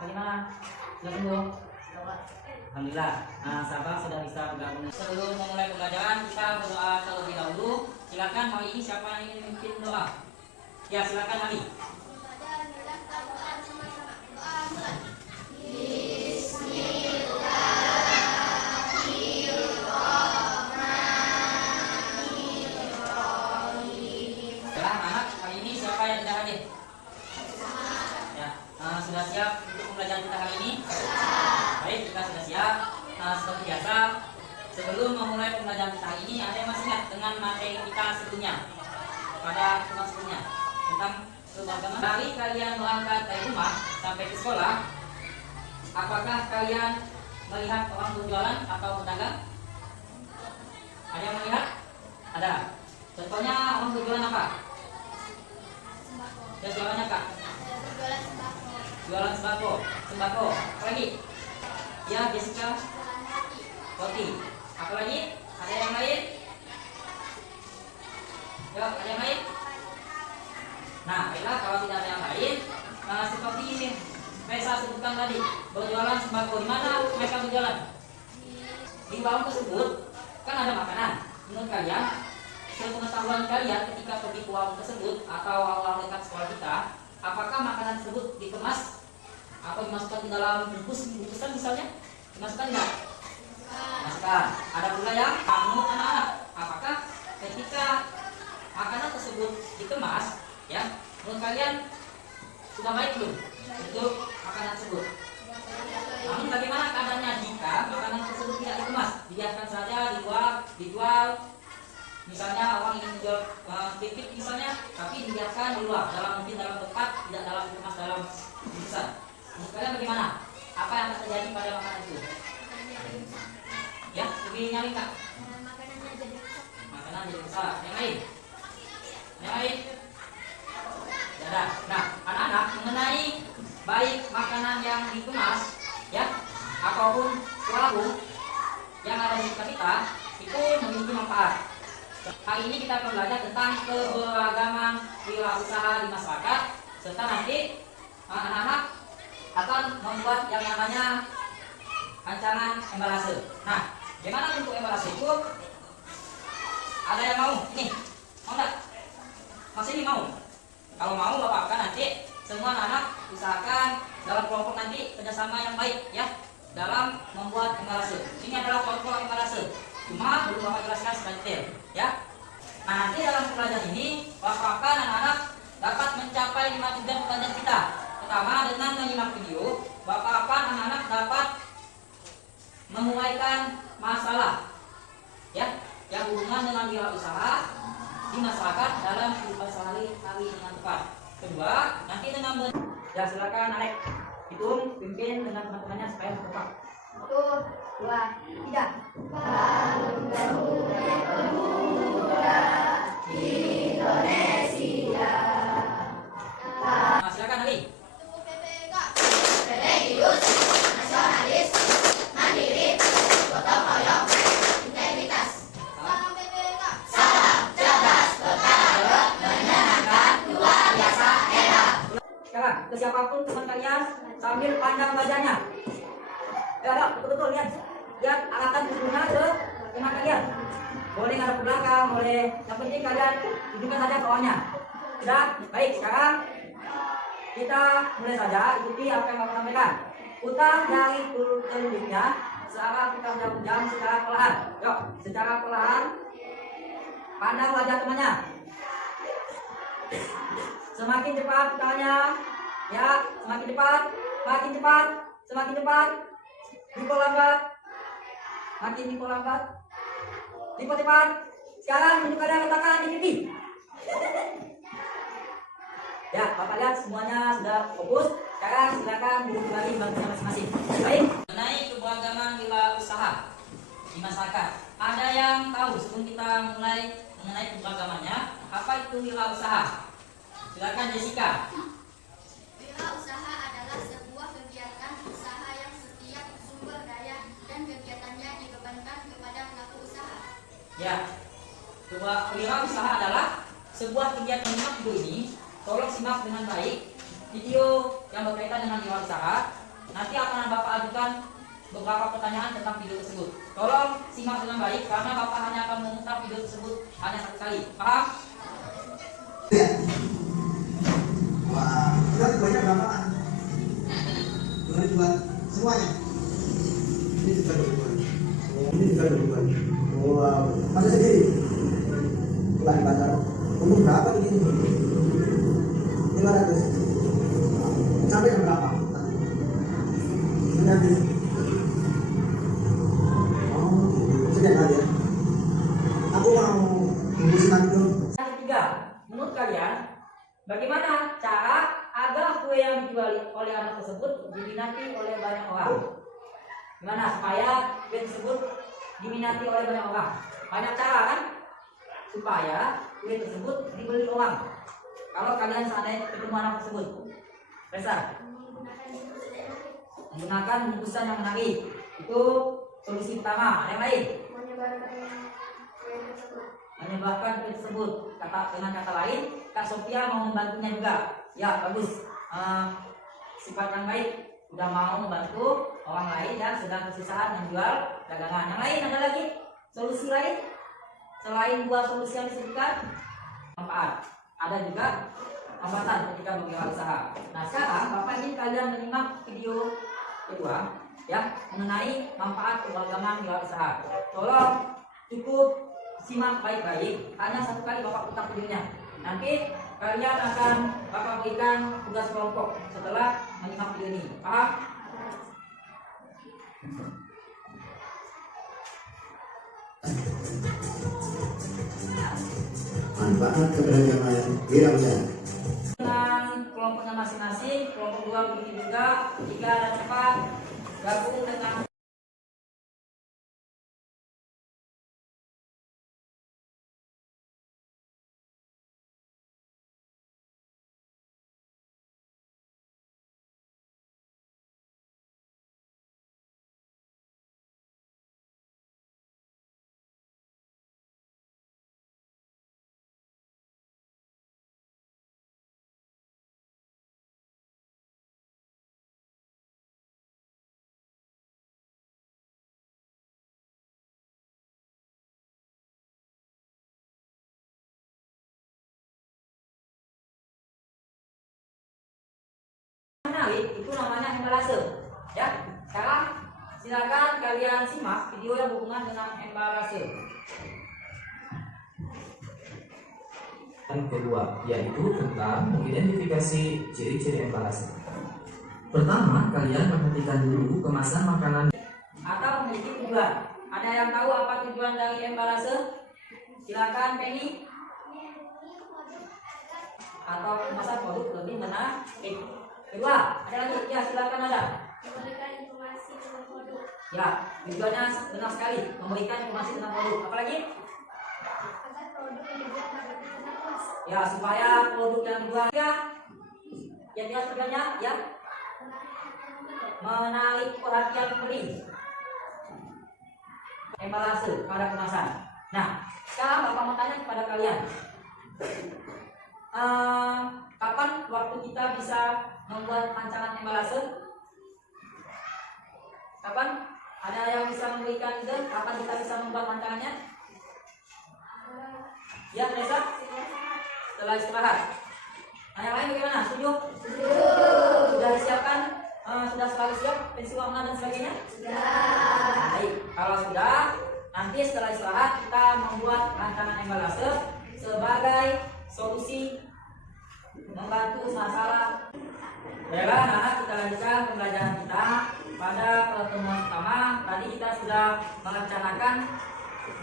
bagaimana? Sudah sembuh? Alhamdulillah. Nah, sahabat sudah bisa bergabung. Sebelum memulai pembelajaran, kita berdoa terlebih dahulu. Silakan hari ini siapa yang ingin memimpin doa? Ya, silakan Ali. Sudah siap untuk pembelajaran kita hari ini? Baik, kita sudah siap. Seperti biasa, sebelum memulai pembelajaran kita hari ini, ada yang masih ingat dengan materi kita sebelumnya pada kelas sebelumnya tentang keberagaman. Dari kalian berangkat dari rumah sampai ke sekolah, apakah kalian melihat orang berjualan atau berdagang? Ada yang melihat? Ada. Contohnya orang berjualan apa? Ya, jualannya Kak? Jualan sembako. Apa lagi? Ya, Jessica. Roti. Apa lagi? Ada yang lain? Ya, ada yang lain? Nah, baiklah, kalau tidak ada yang lain, seperti ini saya sebutkan tadi, berjualan sembako. Di mana mereka berjualan? Di warung tersebut kan ada makanan. Menurut kalian, sepengetahuan kalian ketika pergi ke warung tersebut atau warung dekat sekolah kita, apakah makanan tersebut dikemas atau dimasukkan ke dalam bungkusan misalnya? Dimasukkan tidak? Masukkan. Ada pula yang menurut anak-anak, apakah ketika makanan tersebut dikemas, ya, menurut kalian sudah baik belum untuk makanan tersebut? Namun bagaimana keadaannya jika makanan tersebut tidak dikemas, dibiarkan saja dijual? Misalnya orang ingin menjual pipit misalnya, tapi dibiarkan di luar, mungkin dalam tempat, tidak dalam dikemas dalam bungkusan. Menurut kalian bagaimana? Apa yang akan terjadi pada makanan itu? Ya, lebih nyari Kak? Makanan jadi rusak. Yang lain? Yang lain? Tidak ada. Nah, anak-anak, mengenai baik makanan yang dikemas, ya, ataupun warung yang ada di sekitar kita, itu memiliki manfaat. Hari ini kita akan belajar tentang keberagaman wirausaha di masyarakat, serta nanti anak-anak akan membuat yang namanya rancangan embalase. Nah, gimana bentuk embalase itu? Ada yang mau? Nih, mau nggak? Mas ini mau? Kalau mau, Bapak akan nanti semua anak usahakan dalam kelompok nanti kerjasama yang baik, ya, dalam membuat embalase. Ini adalah kelompok embalase. Cuma belum Bapak jelaskan secara detail, ya. Nah, nanti dalam pelajaran ini Bapak akan anak-anak dapat mencapai 5 tujuan pelajaran kita. Pertama, dengan menyimak video, Bapak akan anak-anak dapat memulaikan masalah, ya, yang hubungan dengan wirausaha di masyarakat dalam kehidupan sehari-hari dengan tepat. Kedua, nanti dengan ya, silakan Alek hitung, pimpin dengan teman-temannya supaya tepat. 1, 2, 3. Indonesia. Nah, silakan Ali. Religius, nasionalis, mandiri, gotong royong, integritas. Salam BPK. Salam cerdas, berkarakter, menyenangkan, luar biasa, hebat. Sekarang ke siapapun teman kalian sambil pandang wajahnya. Ada betul-betul lihat arahkan tubuhnya ke teman kalian. Boleh ngadep ke belakang, boleh. Yang penting kalian tunjukkan saja kawannya. Sudah? Baik, sekarang kita mulai saja ikuti apa yang Bapak sampaikan. Putar dari telunjuknya searah putar jam secara perlahan. Yuk, secara perlahan pandang wajah temannya. Semakin cepat putarnya, ya, semakin cepat, makin cepat, semakin cepat. Dipol lambat, makin dipol lambat, dipol cepat. Sekarang tunjukkan letakkan di pipi. Ya, Bapak lihat semuanya sudah fokus. Sekarang silakan duduk kembali bangkunya masing-masing. Baik. Mengenai keberagaman wirausaha di masyarakat, ada yang tahu sebelum kita mulai mengenai keberagamannya, apa itu wirausaha? Silakan Jessica. Wirausaha adalah sebuah kegiatan usaha yang setiap sumber daya dan kegiatannya dibebankan kepada pelaku usaha. Ya, wirausaha adalah sebuah kegiatan. Menyimak video ini, tolong simak dengan baik video yang berkaitan dengan wirausaha Ini buat semuanya. Ini juga dukungan. Ini juga dukungan. Wow. Masa sendiri? Bulan pasar. Umur berapa begini? 500. Sampai jam berapa? Nanti. Oh, sekian kali ya. Aku mau bungkusin itu. Yang ketiga, menurut kalian bagaimana cara agar kue yang dijual oleh anak tersebut diminati oleh banyak orang? Gimana supaya kue tersebut diminati oleh banyak orang? Banyak cara kan? Supaya kue tersebut dibeli orang. Kalau kalian seandainya ketemu anak tersebut, Resa, menggunakan bungkusan yang menarik, itu solusi pertama. Ada yang lain? Menyebarkan kue tersebut. Dengan kata lain, Kak Sophia mau membantunya juga. Ya, bagus. Sifat yang baik, sudah mau membantu orang lain dan sedang kesusahan menjual dagangan. Yang lain ada lagi? Solusi lain? Selain dua solusi yang disebutkan, manfaat. Ada juga hambatan ketika memulai usaha. Nah, sekarang Bapak ingin kalian menyimak video kedua ya mengenai manfaat keberagaman wirausaha. Tolong cukup simak baik-baik, hanya satu kali Bapak putar videonya. Nanti kalian akan Bapak berikan tugas kelompok setelah menyimak video ini. Paham? Manfaat keberagaman wirausaha. Dengan kelompoknya masing-masing, kelompok 2 begitu juga, 3 dan 4 gabung dengan menarik, itu namanya embalase. Ya, sekarang silakan kalian simak video yang berhubungan dengan embalase. Yang kedua, yaitu tentang mengidentifikasi ciri-ciri embalase. Pertama, kalian perhatikan dulu kemasan makanan Atau memiliki tujuan. Ada yang tahu apa tujuan dari embalase? Silakan Penny. Atau kemasan produk lebih menarik. Kedua, ada lagi? Ya, silakan ada. Memberikan informasi tentang produk. Ya, tujuannya benar sekali, memberikan informasi tentang produk. Apalagi? Agar produk yang dibuat dapat dikenal luas. Ya, supaya produk yang dijual ya, yang dia tujuannya ya menarik perhatian pembeli. Embalase pada kemasan. Nah, sekarang Bapak mau tanya kepada kalian, kapan waktu kita bisa membuat rancangan embalase? Kapan? Ada yang bisa memberikan ide? Kapan kita bisa membuat rancangannya? Ya, Teresa? Setelah istirahat. Nah, yang lain bagaimana? Setuju? Sudah disiapkan? Sudah selalu siap? Pensil warna dan sebagainya? Sudah. Baik, kalau sudah, nanti setelah istirahat kita membuat rancangan embalase sebagai solusi membantu masalah. Baiklah, anak-anak, kita lanjutkan pembelajaran kita. Pada pertemuan pertama tadi kita sudah merencanakan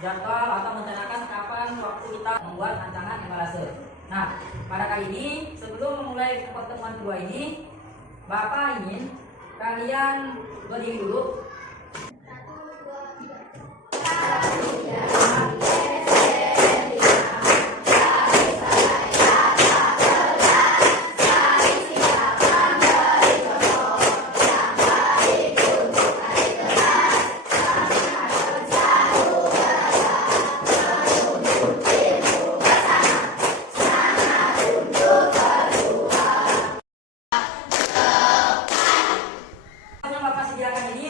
jadwal atau merencanakan kapan waktu kita membuat rancangan embalase. Nah, pada kali ini sebelum memulai pertemuan kedua ini, Bapak ingin kalian berdiri dulu. 1, 2, 3. Yang Bapak sediakan ini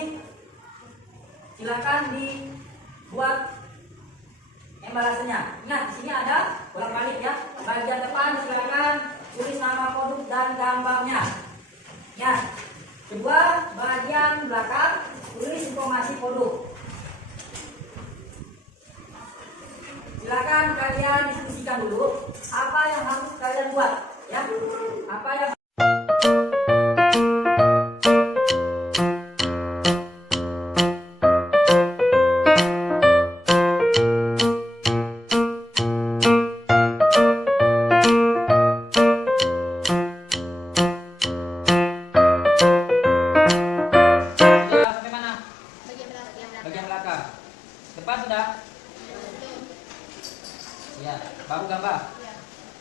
silakan dibuat embalasenya. Ingat, di sini ada bolak-balik ya. Bagian depan silakan tulis nama produk dan gambarnya. Ya. Kedua, belakang tulis informasi produk. Silakan kalian diskusikan dulu apa yang harus kalian buat, ya. Apa yang sudah sampai mana? Bagian belakang. Depan sudah? Ya, baru gambar.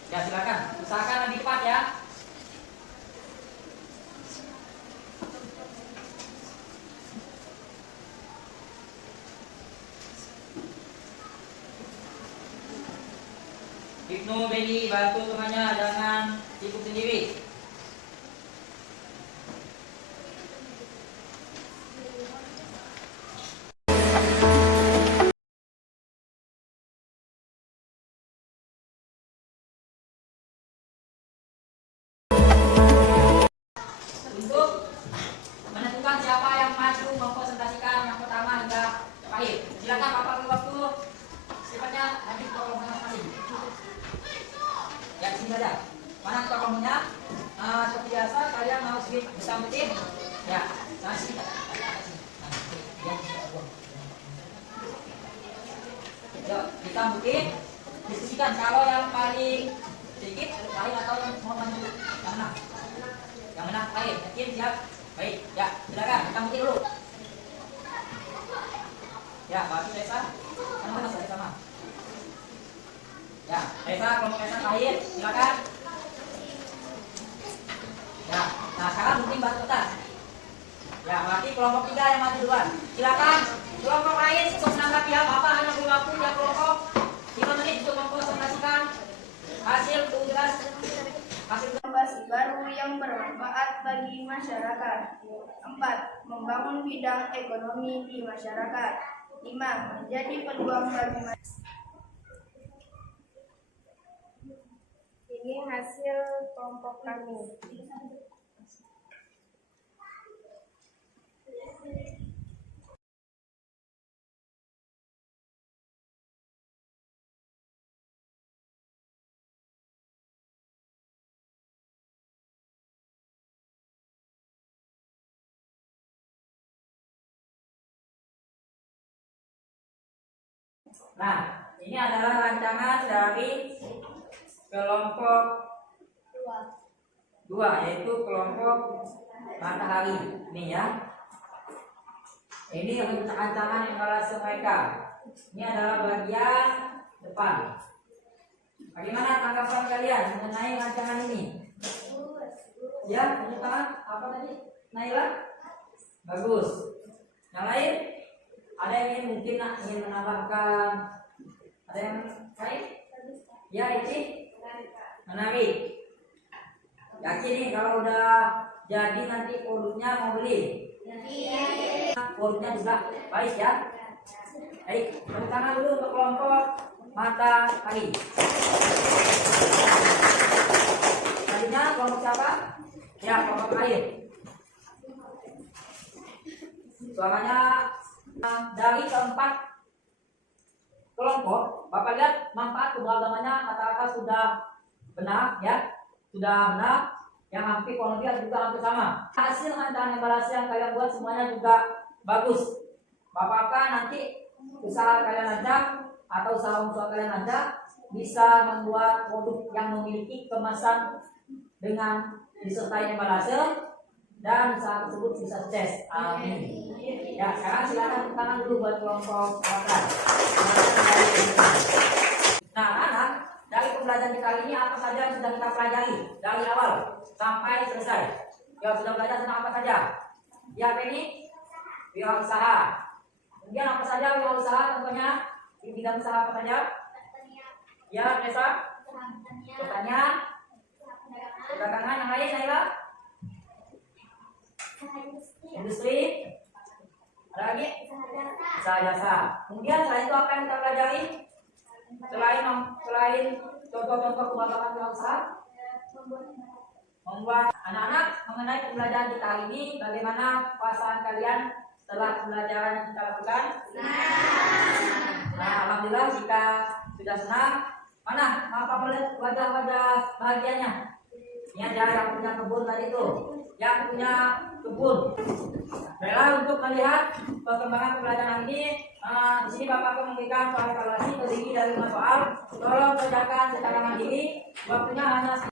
Ya, silakan. Usahakan lebih cepat ya. Ibnu Beni bantu temannya jangan sibuk sendiri. Untuk menentukan siapa yang maju mempresentasikan yang pertama hingga akhir. Silakan Bapak beri waktu sifatnya nanti ketua masing-masing. Ya, di sini saja. Mana ketua kelompoknya? Seperti biasa kalian mau sedikit hitam putih. Ya, nasi. Yuk, hitam putih. Diskusikan kalau yang paling sedikit lain atau yang mau maju yang menang. Yang menang baik, yakin siap? Baik, ya silakan kita mulai dulu. Ya, Pak Reza, mana saya sama. Ya, Reza kelompok Reza terakhir, silakan. Ya, nah sekarang mungkin batu kertas. Ya, berarti kelompok 3 yang maju duluan. Silakan kelompok lain untuk menanggapi ya, Bapak hanya perlu waktu ya kelompok 5 menit untuk mempresentasikan hasil tugas Inovasi baru yang bermanfaat bagi masyarakat. 4. Membangun bidang ekonomi di masyarakat. 5. Menjadi peluang bagi masyarakat. Ini hasil kelompok kami. Nah, ini adalah rancangan dari kelompok 2, yaitu kelompok matahari. Ini ya. Ini rancangan evaluasi mereka. Ini adalah bagian depan. Bagaimana tanggapan kalian mengenai rancangan ini? Ya, tepuk tangan. Apa tadi? Naila? Bagus. Yang lain? Ada yang ingin menambahkan? Ada yang lain? Ya, ini menarik. Yakin nih kalau udah jadi nanti produknya mau beli? Produknya juga baik ya. Baik, tepuk tangan dulu untuk kelompok matahari. Tadinya kelompok siapa? Ya, kelompok air. Suaranya dari keempat kelompok, Bapak lihat manfaat keberagamannya kata-kata sudah benar ya, sudah benar, yang hampir kurang lebih juga hampir sama. Hasil rancangan evaluasi yang kalian buat semuanya juga bagus. Bapak nanti usaha kalian aja atau usaha kalian aja bisa membuat produk yang memiliki kemasan dengan disertai emballase dan usaha tersebut bisa sukses. Amin. Ya, sekarang silakan tangan dulu buat kelompok awal. Nah, anak, dari pembelajaran kita kali ini apa saja yang sudah kita pelajari dari awal sampai selesai? Ya, sudah belajar tentang apa saja? Ya, ini wirausaha. Kemudian apa saja wirausaha? Contohnya di bidang usaha apa saja? Ya, Nesa. Pertanyaan. Perdagangan yang lain, Naila. Industri. Ada lagi? Usaha jasa. Kemudian selain itu apa yang kita pelajari? Selain contoh-contoh kebanggaan wirausaha? membuat anak-anak mengenai pembelajaran kita hari ini. Bagaimana perasaan kalian setelah pembelajaran yang kita lakukan? Nah, alhamdulillah jika sudah senang, mana Bapak melihat wajah-wajah bahagianya? Ini ada yang punya kebun tadi itu, yang punya kebun. Rela untuk melihat perkembangan pembelajaran ini. Di sini Bapak akan memberikan soal evaluasi terdiri dari 5 soal. Tolong kerjakan secara mandiri. Waktunya hanya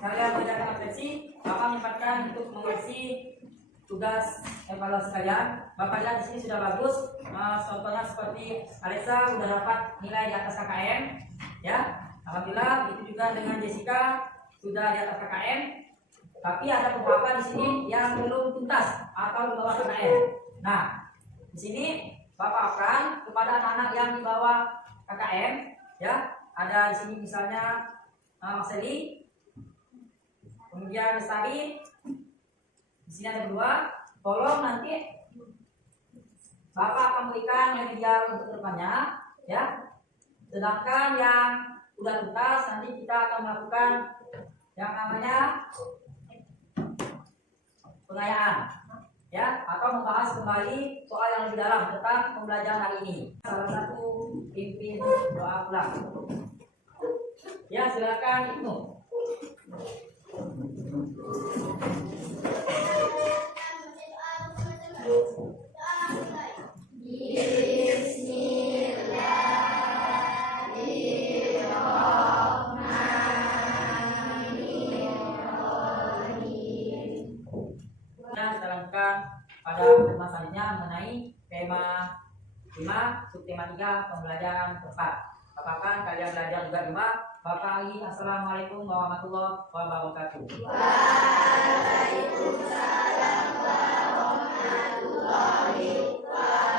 kalian belajar refleksi. Bapak menyempatkan untuk mengoreksi tugas evaluasi kalian. Bapak lihat di sini sudah bagus. Contohnya seperti Alexa sudah dapat nilai di atas KKM, ya. Alhamdulillah. Itu juga dengan Jessica sudah di atas KKM. Tapi ada beberapa di sini yang belum tuntas atau di bawah KKM. Nah, di sini Bapak akan kepada anak-anak yang di bawah KKM, ya. Ada di sini misalnya Mas Eli, kemudian Lestari, di sini ada 2. Tolong nanti Bapak akan berikan remedial untuk depannya, ya. Sedangkan yang sudah tuntas nanti kita akan melakukan yang namanya pengayaan, ya, atau membahas kembali soal yang lebih dalam tentang pembelajaran hari ini. Salah satu pimpin doa pulang. Ya, silakan Ibnu. Pada tema selanjutnya mengenai tema 5 subtema 3 pembelajaran keempat. Apakah kalian belajar juga di rumah? Bapak Ali, assalamualaikum warahmatullahi wabarakatuh. Waalaikumsalam warahmatullahi wabarakatuh.